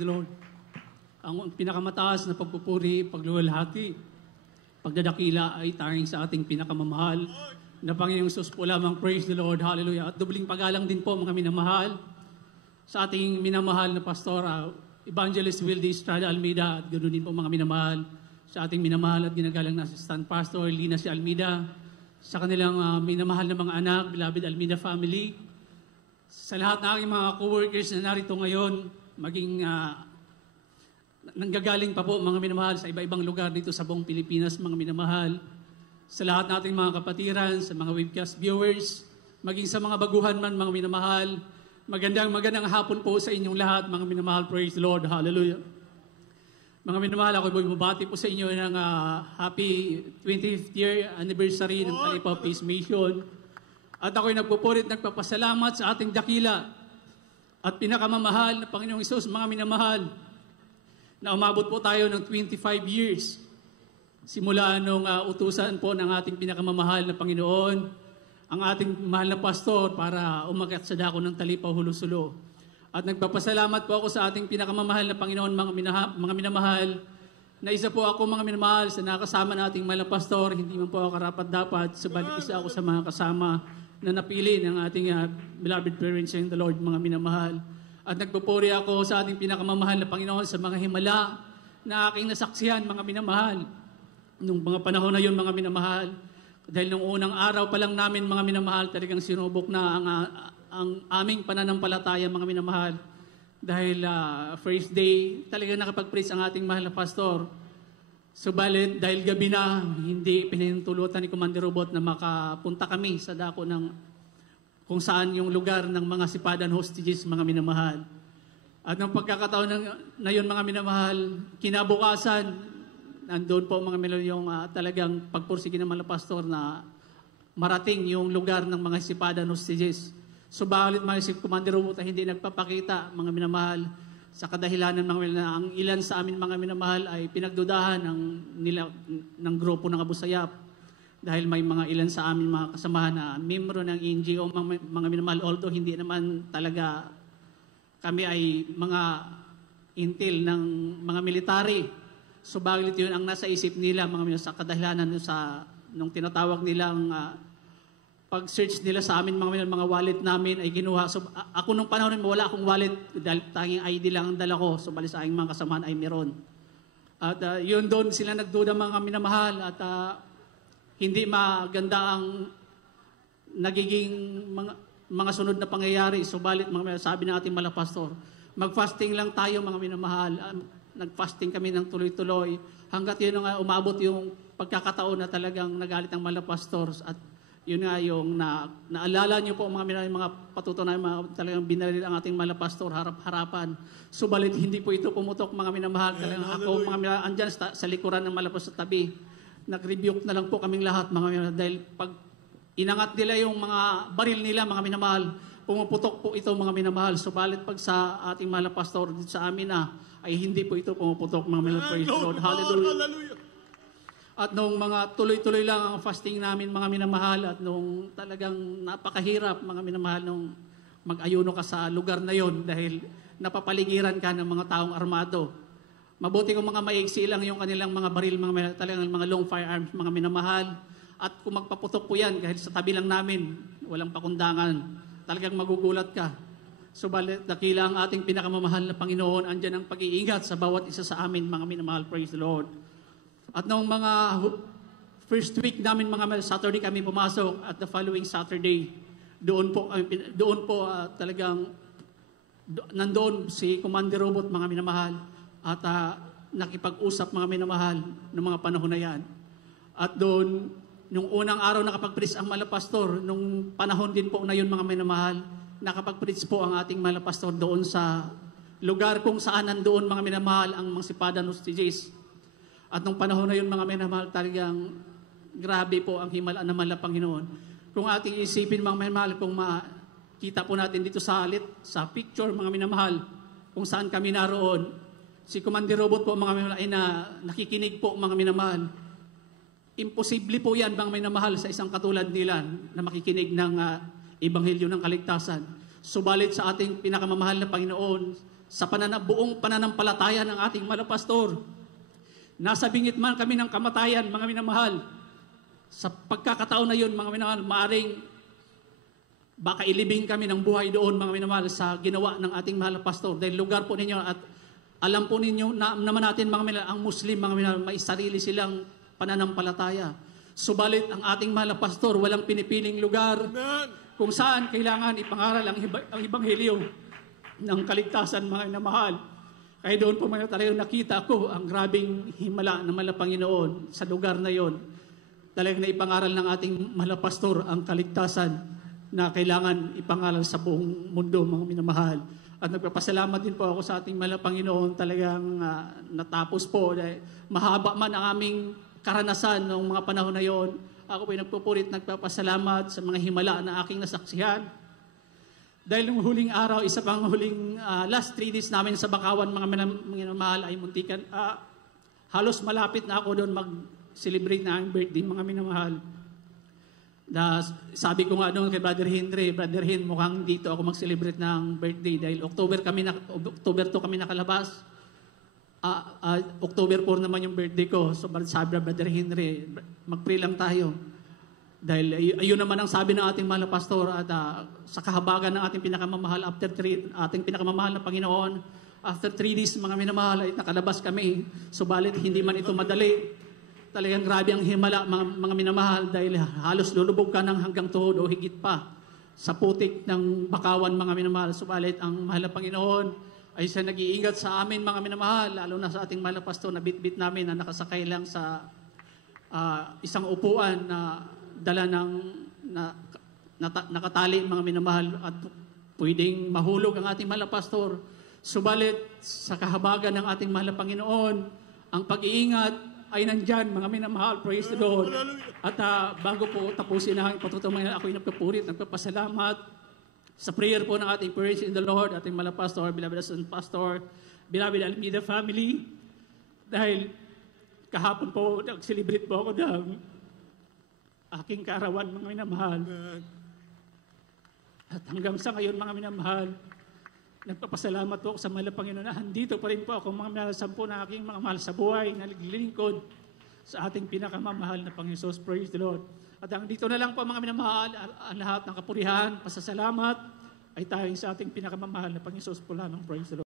the Lord. Ang pinakamataas na pagpupuri, pagluwalhati, pagdadakila ay tanging sa ating pinakamamahal na Panginoong Sus po lamang. Praise the Lord. Hallelujah. At dubling pagalang din po mga minamahal sa ating minamahal na pastor, Evangelist Wildy Estrada Almeida, at ganoon din po mga minamahal sa ating minamahal at ginagalang na assistant pastor Lina si Almeida, sa kanilang minamahal na mga anak, beloved Almeida family, sa lahat ng aking mga co-workers na narito ngayon, maging nanggagaling pa po mga minamahal sa iba-ibang lugar dito sa buong Pilipinas, mga minamahal, sa lahat nating mga kapatiran, sa mga webcast viewers, maging sa mga baguhan man mga minamahal, magandang hapon po sa inyong lahat mga minamahal. Praise the Lord. Hallelujah. Mga minamahal, ako bumabati po sa inyo ng happy 20th year anniversary ng Kalipa Peace Mission. At ako'y nagpupurit, nagpapasalamat sa ating dakila at pinakamamahal na Panginoong Hesus, mga minamahal, na umabot po tayo ng 25 years. Simula nung utusan po ng ating pinakamamahal na Panginoon, ang ating mahal na pastor para umakyat sa dako ng Talipa, Hulusulo. At nagpapasalamat po ako sa ating pinakamamahal na Panginoon, mga minamahal, na isa po ako mga minamahal sa nakasama nating mahal na pastor. Hindi man po ako karapat-dapat, subalit isa ako sa mga kasama na napili ng ating beloved parents in the Lord, mga minamahal. At nagpupuri ako sa ating pinakamamahal na Panginoon sa mga himala na aking nasaksihan, mga minamahal. Nung mga panahon na yun, mga minamahal, dahil nung unang araw pa lang namin, mga minamahal, talagang sinubok na ang aming pananampalataya, mga minamahal. Dahil first day, talagang nakapag-preach ang ating mahal na pastor. Subalit, dahil gabi na, hindi pinintulutan ni Commander Robot na makapunta kami sa dako ng kung saan yung lugar ng mga sipadan hostages, mga minamahal. At ng pagkakataon na yun, mga minamahal, kinabukasan, nandun po mga minamahal yung talagang pagpursige ng mga pastor na marating yung lugar ng mga sipadan hostages. Subalit mga si Commander Robot hindi nagpapakita, mga minamahal, sa kadahilanan mga minamahal, na ang ilan sa amin mga minamahal ay pinagdudahan ng grupo ng Abu Sayyaf. Dahil may mga ilan sa amin mga kasamahan na membro ng NGO, mga minamahal, although hindi naman talaga kami ay mga intel ng mga military. Subalit yun ang nasa isip nila, mga minamahal, sa kadahilanan nung tinatawag nilang pag-search nila sa amin, mga wallet namin ay ginuha. So, ako nung panahon wala akong wallet dahil tanging ID lang ang dala ko. Subalit sa aking mga kasamahan ay meron. At yun doon sila nagduda, mga minamahal, at hindi maganda ang nagiging mga sunod na pangyayari. Subalit, sabi ng ating mahal na pastor, mag-fasting lang tayo, mga minamahal. Nag-fasting kami ng tuloy-tuloy hanggat yun nga umabot yung pagkakataon na talagang nagalit ang mahal na pastor. At yun nga yung naalala nyo po mga patutunayan, talagang binaril ang ating mahal na pastor harap-harapan. Subalit, hindi po ito pumutok, mga minamahal. Talagang ako, mga minamahal, andyan sa likuran ng mahal na pastor sa tabi. Nag-rebuke na lang po kaming lahat, mga minamahal, dahil pag inangat nila yung mga baril nila, mga minamahal, pumuputok po ito, mga minamahal. Subalit pag sa ating mahal na pastor dito sa amin ay hindi po ito pumuputok, mga minamahal. Praise the Lord. Hallelujah. At nung mga tuloy-tuloy lang ang fasting namin, mga minamahal, at nung talagang napakahirap, mga minamahal, nung mag-ayuno ka sa lugar na yon dahil napapaligiran ka ng mga taong armado. Mabuti kung mga maigsi lang yung kanilang mga baril, talagang mga long firearms, mga minamahal. At kung magpaputok po yan, dahil sa tabi lang namin, walang pakundangan, talagang magugulat ka. Subalit, dakila ang ating pinakamamahal na Panginoon, andyan ang pag-iingat sa bawat isa sa amin, mga minamahal. Praise the Lord. At noong mga first week namin, mga Saturday kami pumasok, at the following Saturday, doon po talagang nandoon si Commander Robot, mga minamahal, at nakipag-usap, mga minamahal, ng mga panahon na yan. At doon, nung unang araw nakapag-preach ang mahal na pastor, nung panahon din po na yun, mga minamahal, nakapag-preach po ang ating mahal na pastor doon sa lugar kung saan nandoon, mga minamahal, ang mga sipadan hostages. At nung panahon na yun, mga minamahal, talagang grabe po ang himala ng mahal na Panginoon. Kung ating isipin, mga minamahal, kung makita po natin dito sa picture, mga minamahal, kung saan kami naroon, si Commander Robot po, mga minamahal, ay nakikinig po, mga minamahal. Imposible po yan, mga minamahal, sa isang katulad nila na makikinig ng Ebanghelyo ng Kaligtasan. Subalit sa ating pinakamamahal na Panginoon, sa buong pananampalataya ng ating mahal na pastor. Nasa bingit man kami ng kamatayan, mga minamahal. Sa pagkakataon na yun, mga minamahal, maaring baka ilibing kami ng buhay doon, mga minamahal, sa ginawa ng ating mahal na pastor. Dahil lugar po ninyo at alam po ninyo naman natin, mga minamahal, ang Muslim, mga minamahal, may sarili silang pananampalataya. Subalit ang ating mahal na pastor, walang pinipiling lugar kung saan kailangan ipangaral ang Ebanghelyo ng kaligtasan, mga minamahal. Kaya doon po talagang nakita ko ang grabing himala ng mahal na Panginoon sa lugar na yon. Talagang naipangaral ng ating mahal na pastor ang kaligtasan na kailangan ipangaral sa buong mundo, mga minamahal. At nagpapasalamat din po ako sa ating mahal na Panginoon. Talagang natapos po. Mahaba man ang aming karanasan noong mga panahon na yon. Ako po ay nagpupurit, nagpapasalamat sa mga himala na aking nasaksihan. Dahil nung huling araw, isa pang huling last 3 days namin sa Bakawan, mga minamahal, ay muntikan. Halos malapit na ako doon mag-celebrate na ang birthday, mga minamahal. Sabi ko nga doon kay Brother Henry, Brother Hen, mukhang dito ako mag-celebrate ng birthday dahil October 2 kami nakalabas. October 4 naman yung birthday ko. So sabi na Brother Henry, mag-pray lang tayo. Dahil ayun naman ang sabi ng ating mahal na pastor at sa kahabagan ng ating pinakamamahal ating pinakamamahal na Panginoon, after 3 days, mga minamahal, ay nakalabas kami. Subalit, hindi man ito madali. Talagang grabe ang himala, mga minamahal, dahil halos lulubog ka ng hanggang tuhod o higit pa sa putik ng Bakawan, mga minamahal. Subalit, ang mahal na Panginoon ay siya nag-iingat sa amin, mga minamahal, lalo na sa ating mahal na pastor na bit-bit namin na nakasakay lang sa isang upuan na dala ng nakatali, mga minamahal, at pwedeng mahulog ang ating mahal na pastor. Subalit, sa kahabagan ng ating mahal na Panginoon, ang pag-iingat ay nandyan, mga minamahal. Praise the Lord. At bago po tapusin ang patutumayan, ako'y nagpapurit, nagpapasalamat sa prayer po ng ating praise in the Lord, ating mahal na pastor, beloved son pastor, beloved Almeida family. Dahil kahapon po, nag-celebrate po ako ng aking kaarawan, mga minamahal. At hanggang sa ngayon, mga minamahal, nagpapasalamat po ako sa mahal na Panginoon na andito pa rin po ako, mga minamahal, 10 na aking mga mahal sa buhay na naglilingkod sa ating pinakamamahal na Panginoon. Praise the Lord. At dito na lang po, mga minamahal, ang lahat ng kapurihan, pasasalamat ay tayong sa ating pinakamamahal na Panginoon po lamang. Praise the Lord.